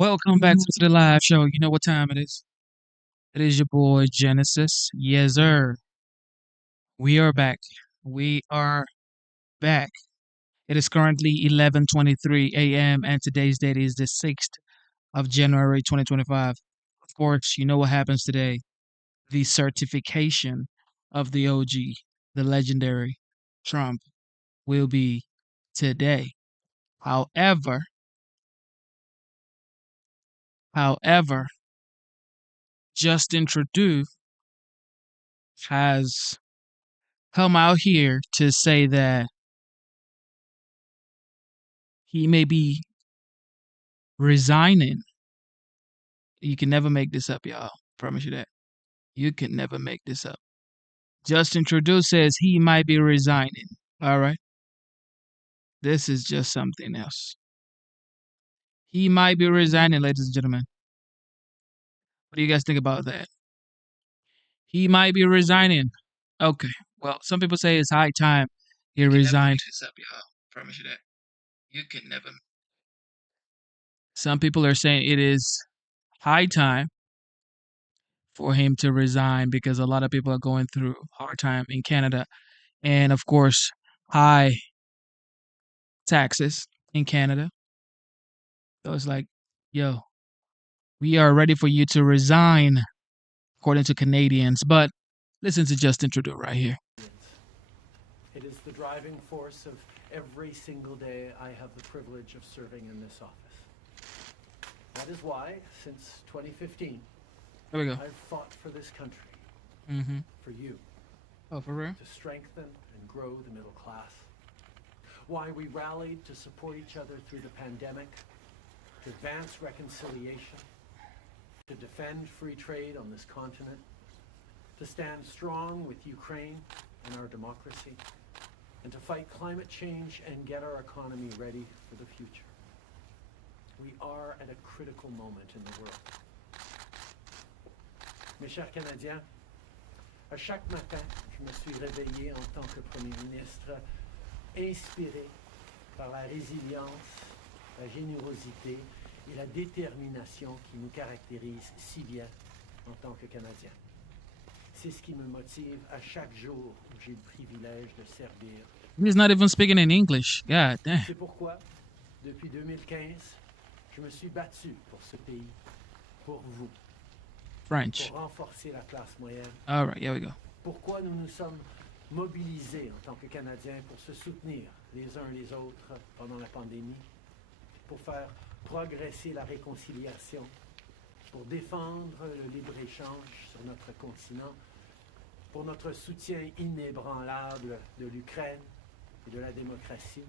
Welcome back to the live show. You know what time it is? It is your boy Genesis. Yes, sir. We are back. We are back. It is currently 11:23 a.m. and today's date is the 6th of January 2025. Of course, you know what happens today. The certification of the OG, the legendary Trump, will be today. However, however, Justin Trudeau has come out here to say that he may be resigning. You can never make this up, y'all. Promise you that. You can never make this up. Justin Trudeau says he might be resigning. All right. This is just something else. He might be resigning, ladies and gentlemen. What do you guys think about that? He might be resigning. Okay. Well, some people say it's high time he resigned. This up, y'all. Promise you that. You can never. Some people are saying it is high time for him to resign because a lot of people are going through hard time in Canada and of course high taxes in Canada. So it's like, yo, we are ready for you to resign according to Canadians. But listen to Justin Trudeau right here. It is the driving force of every single day I have the privilege of serving in this office. That is why, since 2015, There we go. I've fought for this country, for you, Oh, for real? to strengthen and grow the middle class. Why we rallied to support each other through the pandemic, to advance reconciliation, to defend free trade on this continent, to stand strong with Ukraine and our democracy, and to fight climate change and get our economy ready for the future. We are at a critical moment in the world. Mes chers Canadiens, à chaque matin, je me suis réveillé en tant que Premier ministre, inspiré par la résilience, la générosité et la détermination qui nous caractérisent si bien en tant que Canadiens. C'est ce qui me motive à chaque jour où j'ai le privilège de servir. He's not even speaking in English. God damn. C'est pourquoi, depuis 2015, je me suis battu pour ce pays, pour vous, French. pour renforcer la classe moyenne. All right, here we go. Pourquoi nous nous sommes mobilisés en tant que Canadiens pour se soutenir les uns les autres pendant la pandémie, pour faire progresser la réconciliation, pour défendre le libre-échange sur notre continent, pour notre soutien inébranlable de l'Ukraine et de la démocratie,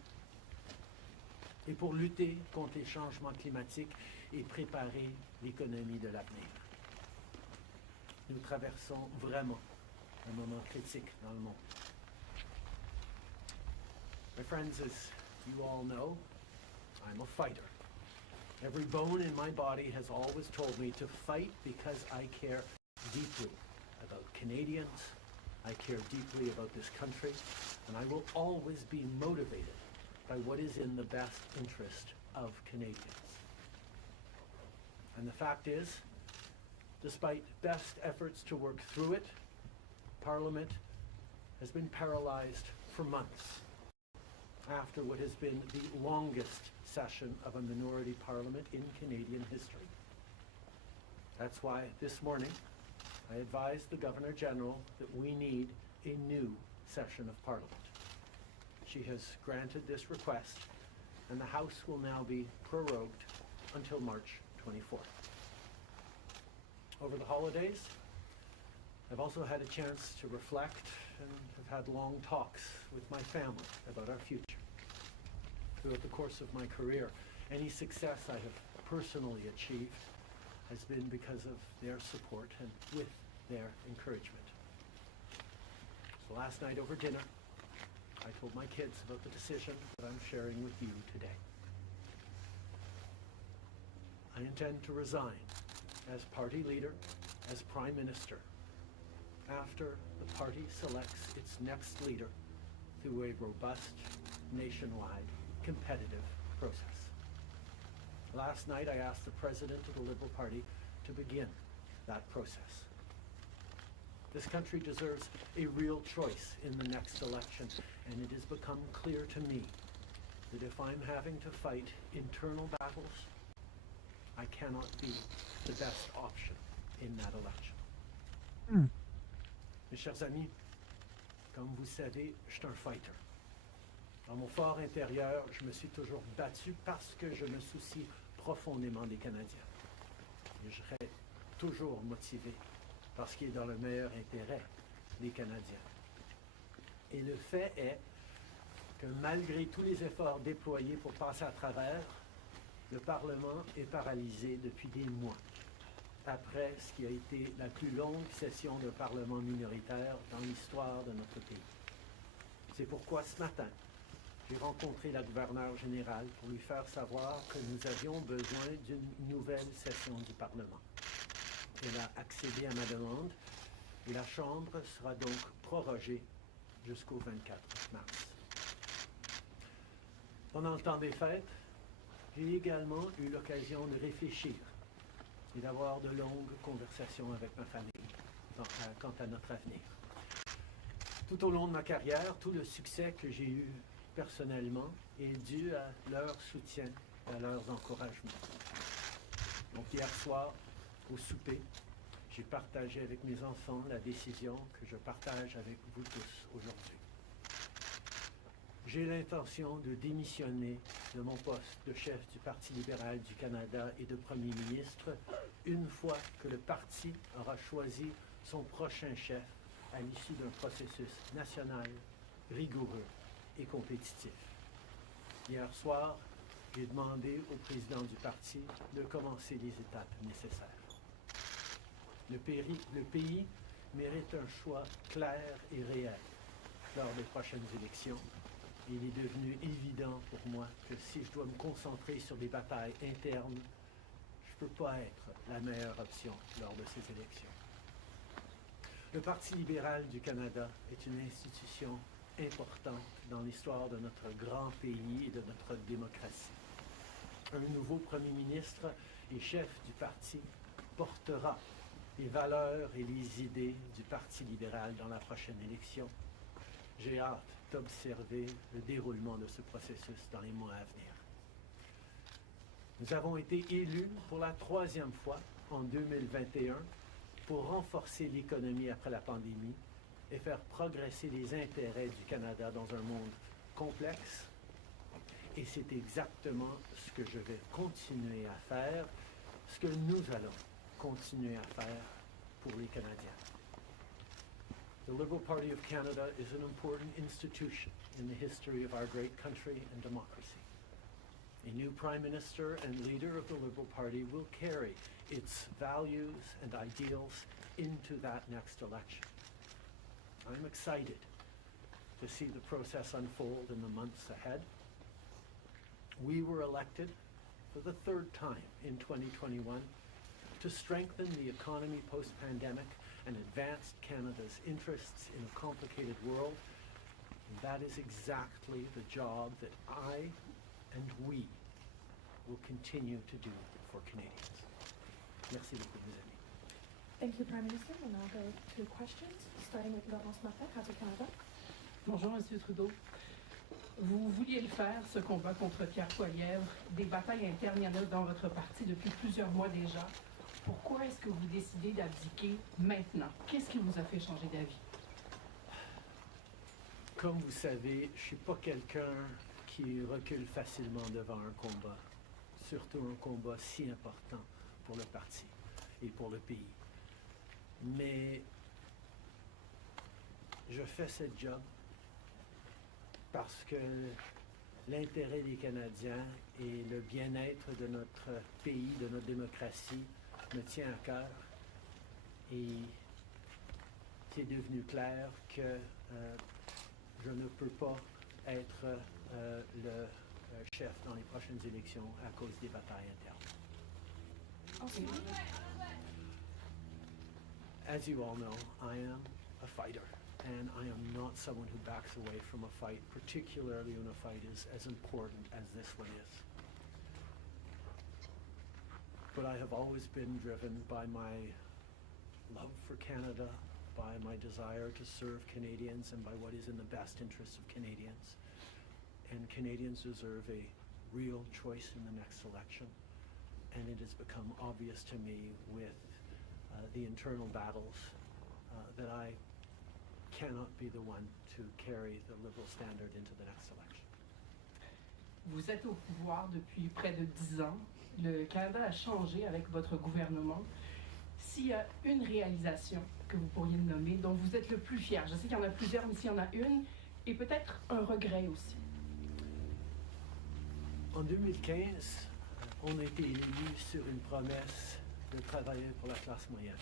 et pour lutter contre les changements climatiques et préparer l'économie de l'avenir. Nous traversons vraiment un moment critique dans le monde. My friends, as you all know, I'm a fighter. Every bone in my body has always told me to fight because I care deeply about Canadians, I care deeply about this country, and I will always be motivated by what is in the best interest of Canadians. And the fact is, despite best efforts to work through it, Parliament has been paralyzed for months after what has been the longest session of a minority parliament in Canadian history. That's why this morning I advised the Governor General that we need a new session of Parliament. She has granted this request, and the House will now be prorogued until March 24th. Over the holidays, I've also had a chance to reflect and have had long talks with my family about our future. Throughout the course of my career, any success I have personally achieved has been because of their support and with their encouragement. So last night over dinner, I told my kids about the decision that I'm sharing with you today. I intend to resign as party leader, as Prime Minister, after the party selects its next leader through a robust, nationwide, competitive process. Last night I asked the President of the Liberal Party to begin that process. This country deserves a real choice in the next election, and it has become clear to me that if I'm having to fight internal battles, I cannot be the best option in that election. Mes chers amis, comme vous savez, je suis un fighter. Dans mon fort intérieur, je me suis toujours battu parce que je me soucie profondément des Canadiens. Et je serai toujours motivé parce qu'il est dans le meilleur intérêt des Canadiens. Et le fait est que malgré tous les efforts déployés pour passer à travers, le Parlement est paralysé depuis des mois, après ce qui a été la plus longue session de Parlement minoritaire dans l'histoire de notre pays. C'est pourquoi ce matin, j'ai rencontré la gouverneure générale pour lui faire savoir que nous avions besoin d'une nouvelle session du Parlement. Elle a accédé à ma demande et la Chambre sera donc prorogée jusqu'au 24 mars. Pendant le temps des fêtes, j'ai également eu l'occasion de réfléchir et d'avoir de longues conversations avec ma famille quant à notre avenir. Tout au long de ma carrière, tout le succès que j'ai eu personnellement est dû à leur soutien et à leurs encouragements. Donc hier soir, au souper, j'ai partagé avec mes enfants la décision que je partage avec vous tous aujourd'hui. J'ai l'intention de démissionner de mon poste de chef du Parti libéral du Canada et de Premier ministre une fois que le parti aura choisi son prochain chef à l'issue d'un processus national, rigoureux et compétitif. Hier soir, j'ai demandé au président du parti de commencer les étapes nécessaires. Le pays mérite un choix clair et réel lors des prochaines élections. Il est devenu évident pour moi que si je dois me concentrer sur des batailles internes, je ne peux pas être la meilleure option lors de ces élections. Le Parti libéral du Canada est une institution importante dans l'histoire de notre grand pays et de notre démocratie. Un nouveau premier ministre et chef du parti portera les valeurs et les idées du Parti libéral dans la prochaine élection. J'ai hâte d'observer le déroulement de ce processus dans les mois à venir. Nous avons été élus pour la 3e fois en 2021 pour renforcer l'économie après la pandémie et faire progresser les intérêts du Canada dans un monde complexe. Et c'est exactement ce que je vais continuer à faire, ce que nous allons continuer à faire pour les Canadiens. The Liberal Party of Canada is an important institution in the history of our great country and democracy. A new Prime Minister and leader of the Liberal Party will carry its values and ideals into that next election. I'm excited to see the process unfold in the months ahead. We were elected for the 3rd time in 2021 to strengthen the economy post-pandemic and advance Canada's interests in a complicated world. And that is exactly the job that I and we will continue to do for Canadians. Merci beaucoup, mes amis. Thank you, Prime Minister. We'll now go to questions, starting with Laurence Martin, Radio Canada. Bonjour, Monsieur Trudeau. Vous vouliez le faire, ce combat contre Pierre Poilievre. Des batailles internes, il y en a dans votre parti depuis plusieurs mois déjà. Pourquoi est-ce que vous décidez d'abdiquer maintenant? Qu'est-ce qui vous a fait changer d'avis? Comme vous savez, je ne suis pas quelqu'un qui recule facilement devant un combat, surtout un combat si important pour le parti et pour le pays. Mais je fais ce job parce que l'intérêt des Canadiens et le bien-être de notre pays, de notre démocratie, me tient à cœur. Et c'est devenu clair que je ne peux pas être le chef dans les prochaines élections à cause des batailles internes. Okay. As you all know, I am a fighter, and I am not someone who backs away from a fight, particularly when a fight is as important as this one is. but I have always been driven by my love for Canada, by my desire to serve Canadians, and by what is in the best interests of Canadians. And Canadians deserve a real choice in the next election. And it has become obvious to me with the internal battles that I cannot be the one to carry the Liberal standard into the next election. Vous êtes au pouvoir depuis près de 10 ans. Le Canada a changé avec votre gouvernement. S'il y a une réalisation que vous pourriez nommer, dont vous êtes le plus fier, je sais qu'il y en a plusieurs, mais s'il y en a une, et peut-être un regret aussi. En 2015, on a été élus sur une promesse de travailler pour la classe moyenne.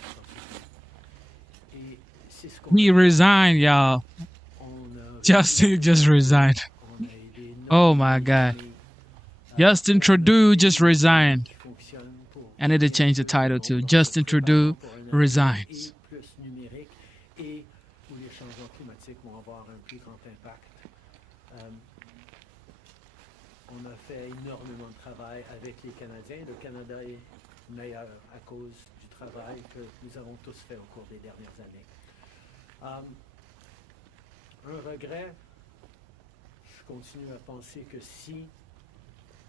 Et c'est ce qu'on He resigned, y'all. Justin just resigned. Oh my God. Justin Trudeau just resigned. I need to change the title to Justin Trudeau resigns. Et où les changements climatiques vont avoir un plus grand impact. On a fait énormément de travail avec les Canadiens. Le Canada est meilleur à cause du travail que nous avons tous fait au cours des dernières années. Un regret, je continue à penser que si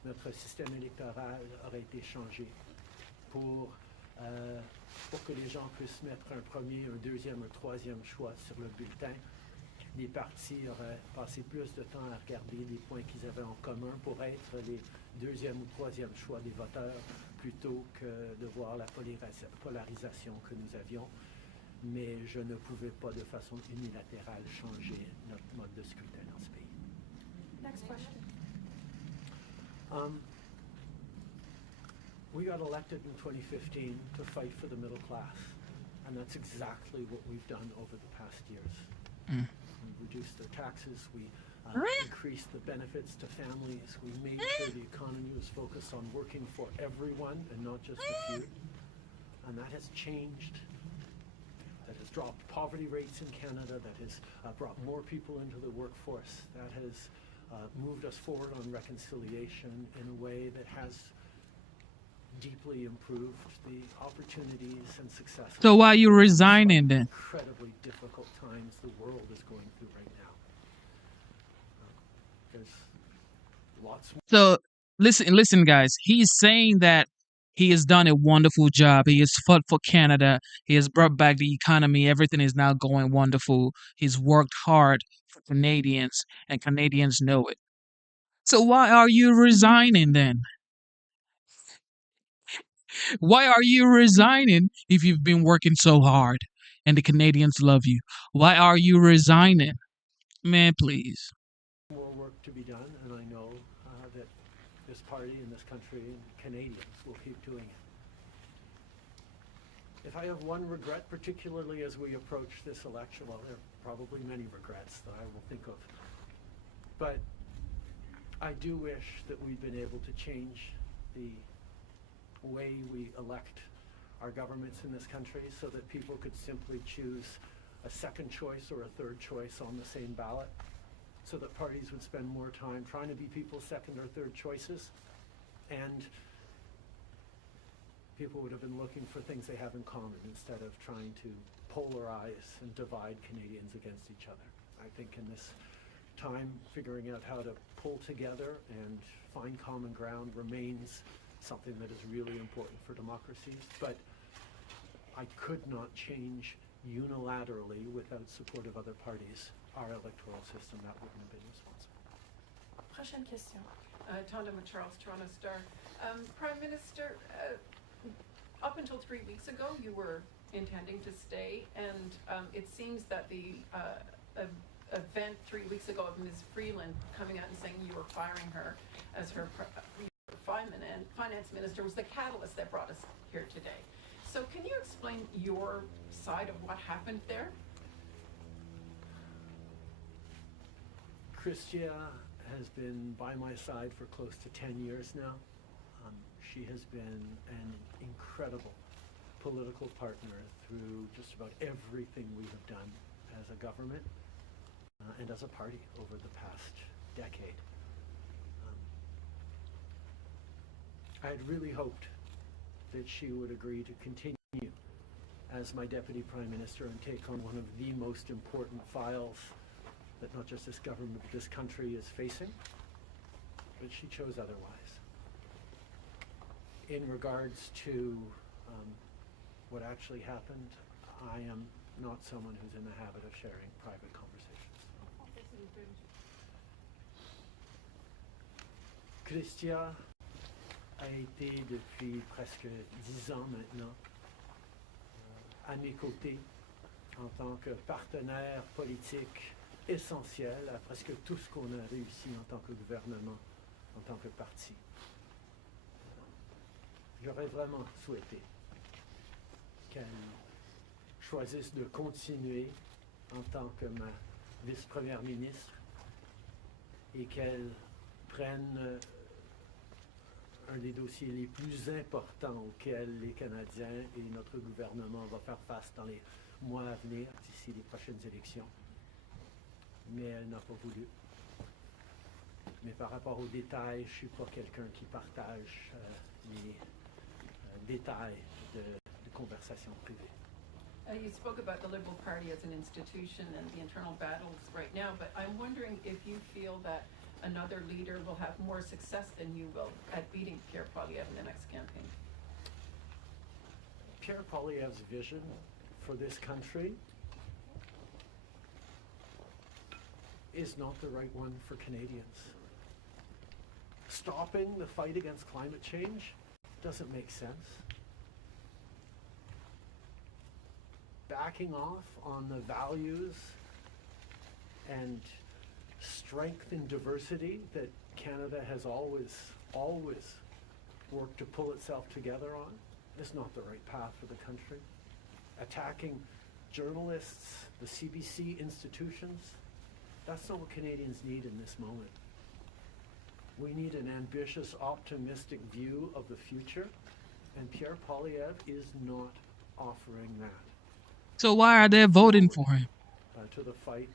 notre système électoral aurait été changé pour que les gens puissent mettre un premier, un deuxième, un troisième choix sur le bulletin, les partis auraient passé plus de temps à regarder les points qu'ils avaient en commun pour être les deuxième ou troisième choix des voteurs plutôt que de voir la polarisation que nous avions. Mais je ne pouvais pas de façon unilatérale changer notre mode de scrutin dans ce pays. Next question. We got elected in 2015 to fight for the middle class, and that's exactly what we've done over the past years. We reduced the taxes, we increased the benefits to families, we made sure the economy was focused on working for everyone and not just a few, and that has changed. That has dropped poverty rates in Canada, that has brought more people into the workforce, that has moved us forward on reconciliation in a way that has deeply improved the opportunities and successes. So why are you resigning then? Incredibly difficult times the world is going through right now. There's lots more. So listen, guys. He's saying that he has done a wonderful job. He has fought for Canada. He has brought back the economy. Everything is now going wonderful. He's worked hard for Canadians, and Canadians know it. So why are you resigning then? Why are you resigning if you've been working so hard and the Canadians love you? Why are you resigning? Man, please. More work to be done, and I know that this party and this country and Canadians will keep doing it. If I have one regret, particularly as we approach this election, well, there are probably many regrets that I will think of, but I do wish that we'd been able to change the way we elect our governments in this country so that people could simply choose a second choice or a third choice on the same ballot, so that parties would spend more time trying to be people's second or third choices, and people would have been looking for things they have in common instead of trying to polarize and divide Canadians against each other. I think in this time, figuring out how to pull together and find common ground remains something that is really important for democracies, but I could not change unilaterally without support of other parties our electoral system. That wouldn't have been responsible. Prochaine question. Tanda with Charles, Toronto Star. Prime Minister, up until 3 weeks ago, you were intending to stay, and it seems that the event 3 weeks ago of Ms. Freeland coming out and saying you were firing her as her finance minister was the catalyst that brought us here today. So can you explain your side of what happened there? Chrystia has been by my side for close to 10 years now. She has been an incredible political partner through just about everything we have done as a government and as a party over the past decade. I had really hoped that she would agree to continue as my Deputy Prime Minister and take on one of the most important files that not just this government, but this country is facing. But she chose otherwise. In regards to what actually happened, I am not someone who's in the habit of sharing private conversations. Christia a été depuis presque 10 ans maintenant à mes côtés en tant que partenaire politique essentiel à presque tout ce qu'on a réussi en tant que gouvernement, en tant que parti. J'aurais vraiment souhaité qu'elle choisisse de continuer en tant que ma vice-première ministre et qu'elle prenne un des dossiers les plus importants auxquels les Canadiens et notre gouvernement vont faire face dans les mois à venir, d'ici les prochaines élections. Mais elle n'a pas voulu. Mais par rapport aux détails, je ne suis pas quelqu'un qui partage les détails de conversations privées. You spoke about the Liberal Party as an institution and the internal battles right now, but I'm wondering if you feel that another leader will have more success than you will at beating Pierre Poilievre in the next campaign. Pierre Poilievre's vision for this country is not the right one for Canadians. Stopping the fight against climate change doesn't make sense. Backing off on the values and strength and diversity that Canada has always worked to pull itself together on is not the right path for the country. Attacking journalists, the CBC institutions, that's not what Canadians need in this moment. We need an ambitious, optimistic view of the future, and Pierre Poilievre is not offering that. So why are they voting for him? To the fight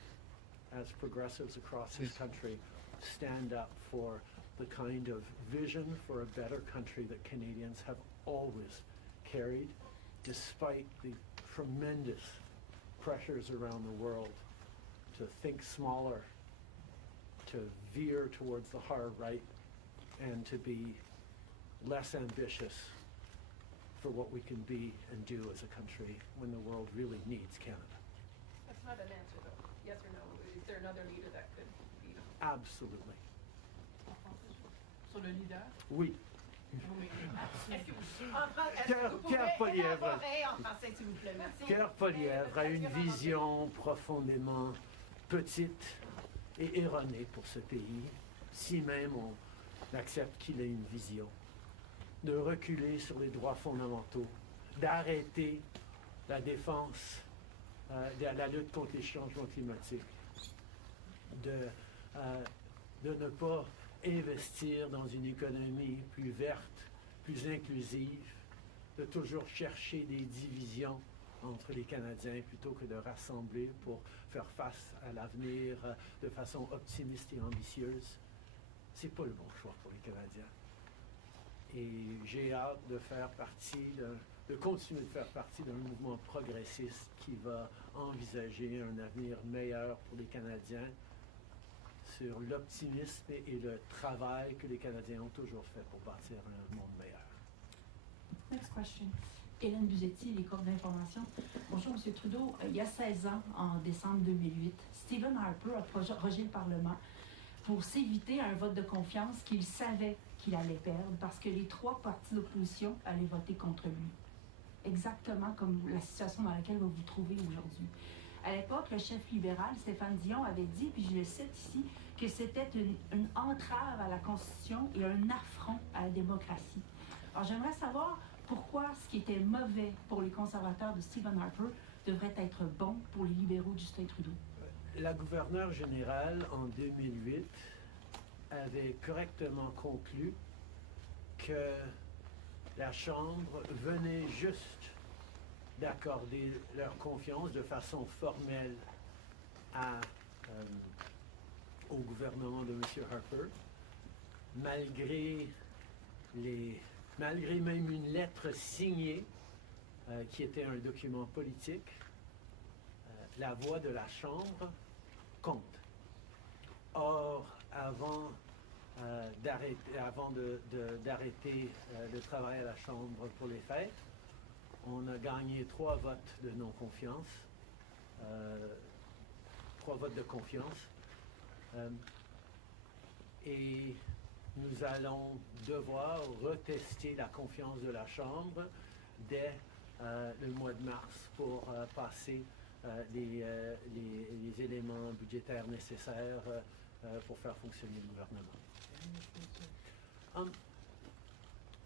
as progressives across this country stand up for the kind of vision for a better country that Canadians have always carried, despite the tremendous pressures around the world to think smaller, to veer towards the hard right, and to be less ambitious for what we can be and do as a country when the world really needs Canada. That's not an answer, though. Yes or no? Is there another leader that could be? Absolutely. Sur le leader? Oui. Pierre Poilievre a une vision profondément petite et erronée pour ce pays, si même on accepte qu'il ait une vision, de reculer sur les droits fondamentaux, d'arrêter la défense, la lutte contre les changements climatiques, de ne pas investir dans une économie plus verte, plus inclusive, de toujours chercher des divisions entre les Canadiens plutôt que de rassembler pour faire face à l'avenir de façon optimiste et ambitieuse. C'est pas le bon choix pour les Canadiens. Et j'ai hâte de faire partie, de continuer de faire partie d'un mouvement progressiste qui va envisager un avenir meilleur pour les Canadiens sur l'optimisme et le travail que les Canadiens ont toujours fait pour bâtir un monde meilleur. Next question. Hélène Buzetti, les corps d'information. Bonjour, M. Trudeau. Il y a 16 ans, en décembre 2008, Stephen Harper a rejeté le Parlement pour s'éviter un vote de confiance qu'il savait qu'il allait perdre parce que les 3 partis d'opposition allaient voter contre lui. Exactement comme la situation dans laquelle vous vous trouvez aujourd'hui. À l'époque, le chef libéral, Stéphane Dion, avait dit, puis je le cite ici, que c'était une entrave à la Constitution et un affront à la démocratie. Alors, j'aimerais savoir pourquoi ce qui était mauvais pour les conservateurs de Stephen Harper devrait être bon pour les libéraux de Justin Trudeau. La gouverneure générale, en 2008, avait correctement conclu que la Chambre venait juste d'accorder leur confiance de façon formelle au gouvernement de M. Harper, malgré les malgré même une lettre signée qui était un document politique, la voix de la Chambre compte. Or, avant d'arrêter de travailler à la Chambre pour les fêtes, on a gagné 3 votes de non-confiance, 3 votes de confiance, et nous allons devoir retester la confiance de la Chambre dès le mois de mars pour passer les éléments budgétaires nécessaires pour faire fonctionner le gouvernement.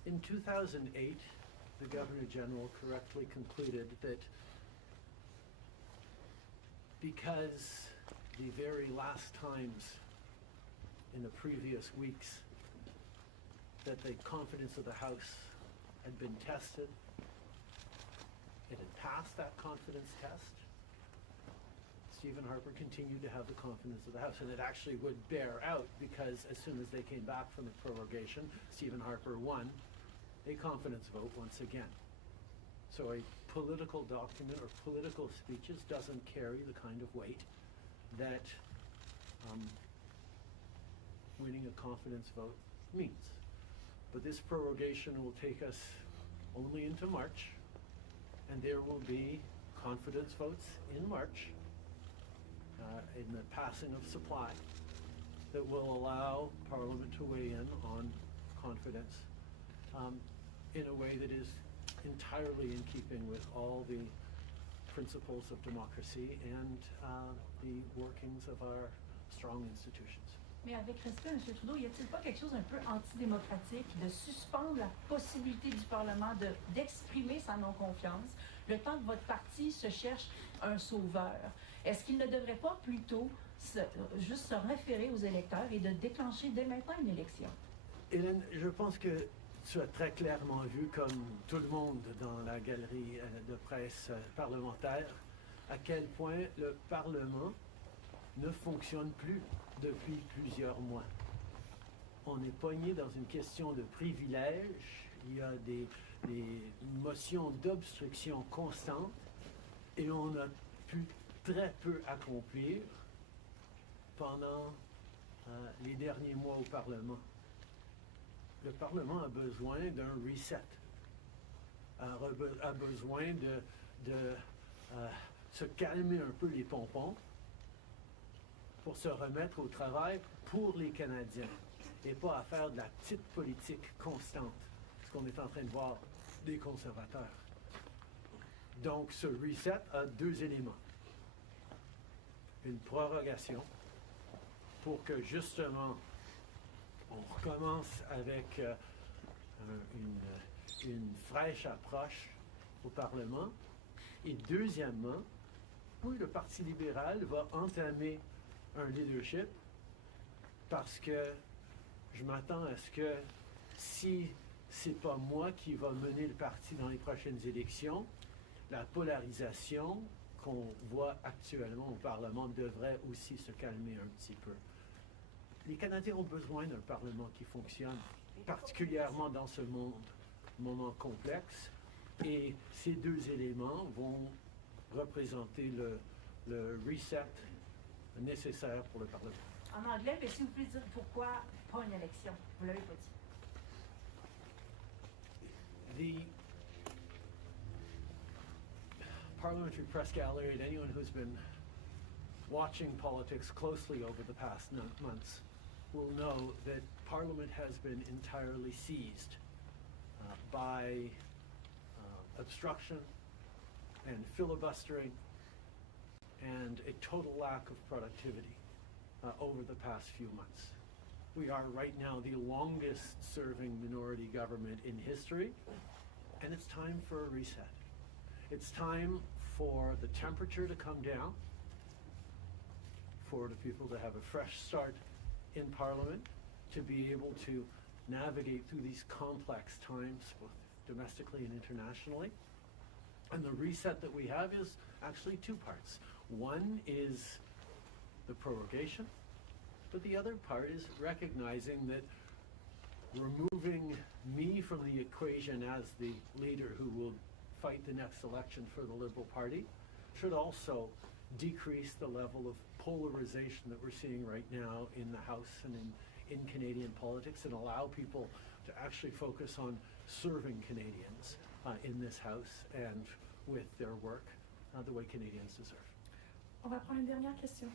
In 2008, the Governor General correctly concluded that because the very last times in the previous weeks that the confidence of the House had been tested, it had passed that confidence test, Stephen Harper continued to have the confidence of the House, and it actually would bear out because as soon as they came back from the prorogation, Stephen Harper won a confidence vote once again. So a political document or political speeches doesn't carry the kind of weight that winning a confidence vote means. But this prorogation will take us only into March, and there will be confidence votes in March in the passing of supply that will allow Parliament to weigh in on confidence in a way that is entirely in keeping with all the principles of democracy and the workings of our strong institutions. Mais avec respect, M. Trudeau, y a-t-il pas quelque chose un peu antidémocratique de suspendre la possibilité du Parlement d'exprimer sa non-confiance le temps que votre parti se cherche un sauveur? Est-ce qu'il ne devrait pas plutôt juste se référer aux électeurs et de déclencher dès maintenant une élection? Hélène, je pense que tu as très clairement vu, comme tout le monde dans la galerie de presse parlementaire, à quel point le Parlement ne fonctionne plus depuis plusieurs mois. On est pogné dans une question de privilège, il y a des motions d'obstruction constantes et on a pu très peu accomplir pendant les derniers mois au Parlement. Le Parlement a besoin d'un reset, a besoin de se calmer un peu les pompons pour se remettre au travail pour les Canadiens et pas à faire de la petite politique constante, ce qu'on est en train de voir des conservateurs. Donc ce reset a 2 éléments. Une prorogation pour que justement on recommence avec une fraîche approche au Parlement. Et deuxièmement, oui, le Parti libéral va entamer un leadership parce que je m'attends à ce que si c'est pas moi qui va mener le parti dans les prochaines élections, la polarisation qu'on voit actuellement au Parlement devrait aussi se calmer un petit peu. Les Canadiens ont besoin d'un Parlement qui fonctionne, particulièrement dans ce moment complexe, et ces 2 éléments vont représenter le reset nécessaire pour le Parlement. En anglais, mais si vous pouvez dire pourquoi pas une élection? Vous l'avez pas dit. The Parliamentary Press Gallery and anyone who's been watching politics closely over the past months will know that Parliament has been entirely seized by obstruction and filibustering and a total lack of productivity over the past few months. We are right now the longest serving minority government in history, and it's time for a reset. It's time for the temperature to come down, for the people to have a fresh start in Parliament, to be able to navigate through these complex times, both domestically and internationally. And the reset that we have is actually 2 parts. One is the prorogation, but the other part is recognizing that removing me from the equation as the leader who will fight the next election for the Liberal Party should also decrease the level of polarization that we're seeing right now in the House and in Canadian politics, and allow people to actually focus on serving Canadians in this House and with their work the way Canadians deserve. On va prendre une dernière question.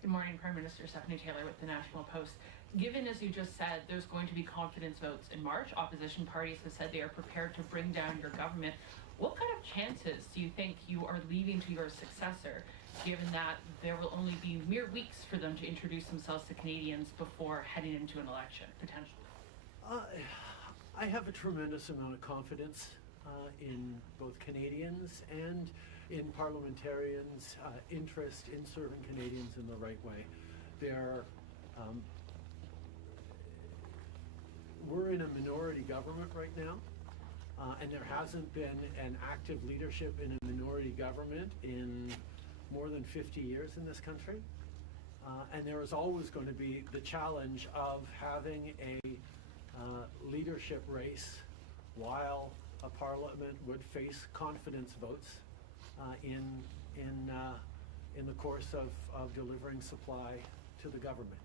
Good morning, Prime Minister. Stephanie Taylor with the National Post. Given, as you just said, there's going to be confidence votes in March, opposition parties have said they are prepared to bring down your government. What kind of chances do you think you are leaving to your successor, given that there will only be mere weeks for them to introduce themselves to Canadians before heading into an election, potentially? I have a tremendous amount of confidence in both Canadians and in parliamentarians' interest in serving Canadians in the right way. We're in a minority government right now, and there hasn't been an active leadership in a minority government in more than 50 years in this country. And there is always going to be the challenge of having a leadership race while a parliament would face confidence votes in the course of delivering supply to the government.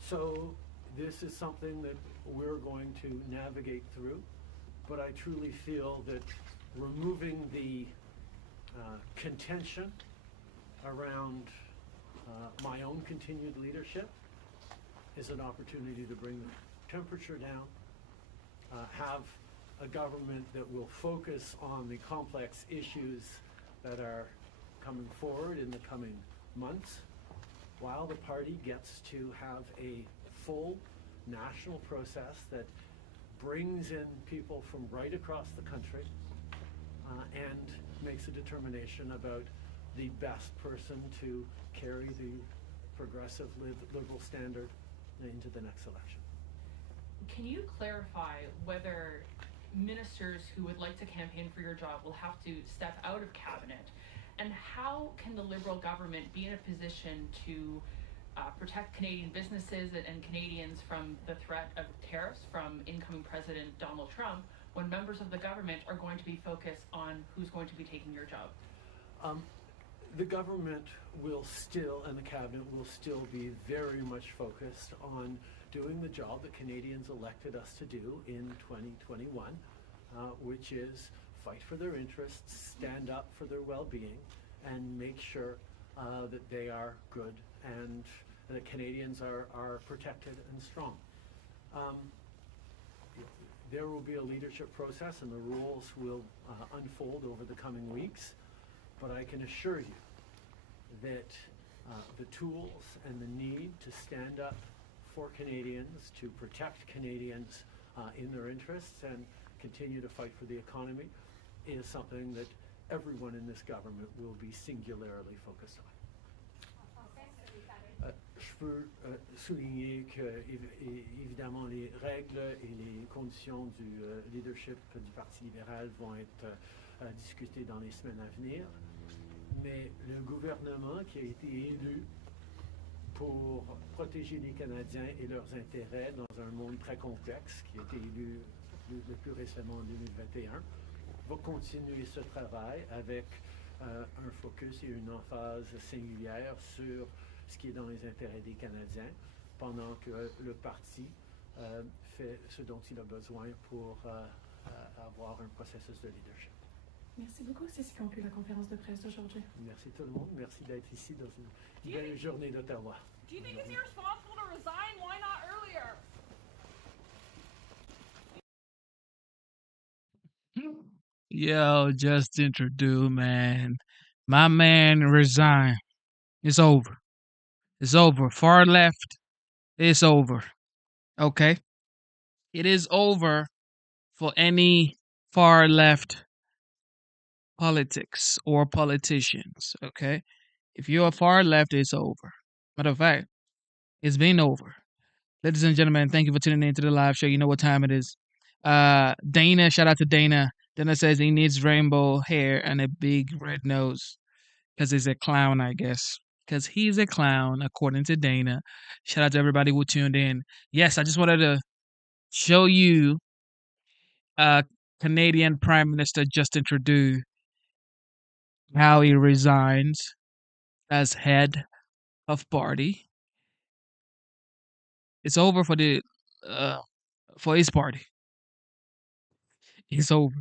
So this is something that we're going to navigate through, but I truly feel that removing the contention around my own continued leadership is an opportunity to bring the temperature down, have a government that will focus on the complex issues that are coming forward in the coming months, while the party gets to have a full national process that brings in people from right across the country and makes a determination about the best person to carry the progressive liberal standard into the next election. Can you clarify whether ministers who would like to campaign for your job will have to step out of cabinet? And how can the Liberal government be in a position to protect Canadian businesses and Canadians from the threat of tariffs from incoming President Donald Trump when members of the government are going to be focused on who's going to be taking your job? The government will still, and the cabinet will still be very much focused on doing the job that Canadians elected us to do in 2021, which is fight for their interests, stand up for their well-being, and make sure that they are good and that Canadians are protected and strong. There will be a leadership process, and the rules will unfold over the coming weeks, but I can assure you that the tools and the need to stand up for Canadians, to protect Canadians in their interests and continue to fight for the economy is something that everyone in this government will be singularly focused on. Je peux souligner que, évidemment, les règles et les conditions du leadership du Parti libéral vont être discutées dans les semaines à venir, mais le gouvernement qui a été élu pour protéger les Canadiens et leurs intérêts dans un monde très complexe, qui a été élu le plus récemment en 2021, va continuer ce travail avec un focus et une emphase singulière sur ce qui est dans les intérêts des Canadiens, pendant que le parti fait ce dont il a besoin pour avoir un processus de leadership. Merci beaucoup, c'est ce qui conclut la conférence de presse d'aujourd'hui. Merci tout le monde, merci d'être ici dans une belle journée d'Ottawa. Do you think it's irresponsible to resign? Why not earlier? Yo, Justin Trudeau, man. My man resigned. It's over. It's over. Far left, it's over. Okay? It is over for any far left politics or politicians. Okay? If you're a far left, it's over. Matter of fact, it's been over. Ladies and gentlemen, thank you for tuning in to the live show. You know what time it is. Dana, shout out to Dana. Dana says he needs rainbow hair and a big red nose because he's a clown, I guess. Because he's a clown, according to Dana. Shout out to everybody who tuned in. Yes, I just wanted to show you Canadian Prime Minister Justin Trudeau how he resigns as head of party. It's over for his party. It's over.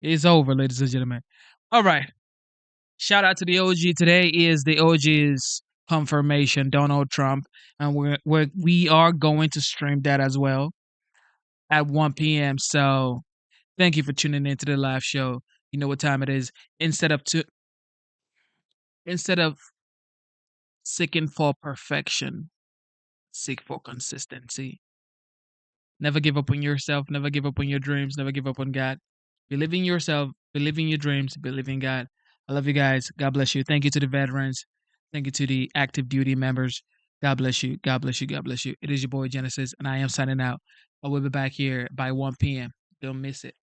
It's over, ladies and gentlemen. All right. Shout out to the OG. Today is the OG's confirmation, Donald Trump, and we are going to stream that as well at 1 p.m. So thank you for tuning into the live show. You know what time it is. Instead of to instead of seeking for perfection, seek for consistency. Never give up on yourself. Never give up on your dreams. Never give up on God. Believe in yourself. Believe in your dreams. Believe in God. I love you guys. God bless you. Thank you to the veterans. Thank you to the active duty members. God bless you. God bless you. God bless you. It is your boy Genesis, and I am signing out. I will be back here by 1 p.m. Don't miss it.